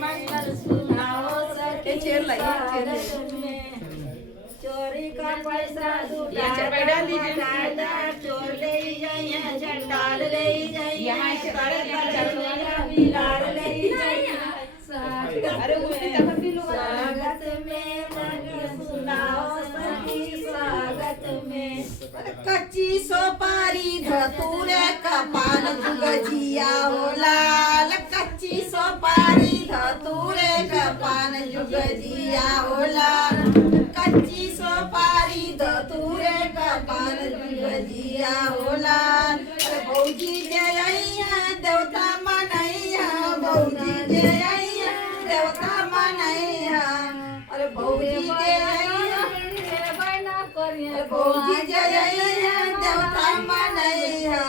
मंगल सुनाओ सखी स्वागत में। चोरी का पैसा चोर ले जाइए झंडाल ले जाइए स्वागत में मंगल सुनाओ सखी स्वागत में। कच्ची सोपारी धतूरे का पान जुगजिया हो लाल कच्ची सोपारी धतूरे का पान जुगजिया हो लाल कच्ची सोपारी धतूरे का पान जुगजिया हो लाल। भौजी जयैया देवता मनैया भौजी जयैया देवता मनैया अरे भौजी जयैया भौजी जयैया देवता मनैया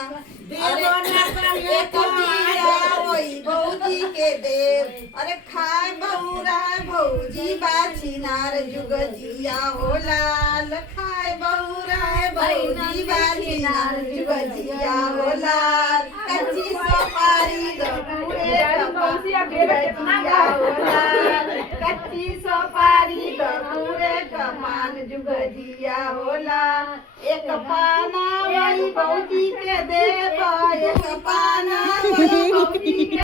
भौजी के देव अरे खाए बहुरा भौजी बाछिनार जुगजिया हो लाल खाए बहुरा भौजी बाछिनार जुगजिया हो लाल कच्ची सोपारी धतूरे जुगजिया हो लाल कच्ची सोपारी धतूरे का पान जुगजिया हो लाल। एक पाना वही भौजी के देव एक पाना वही भौजी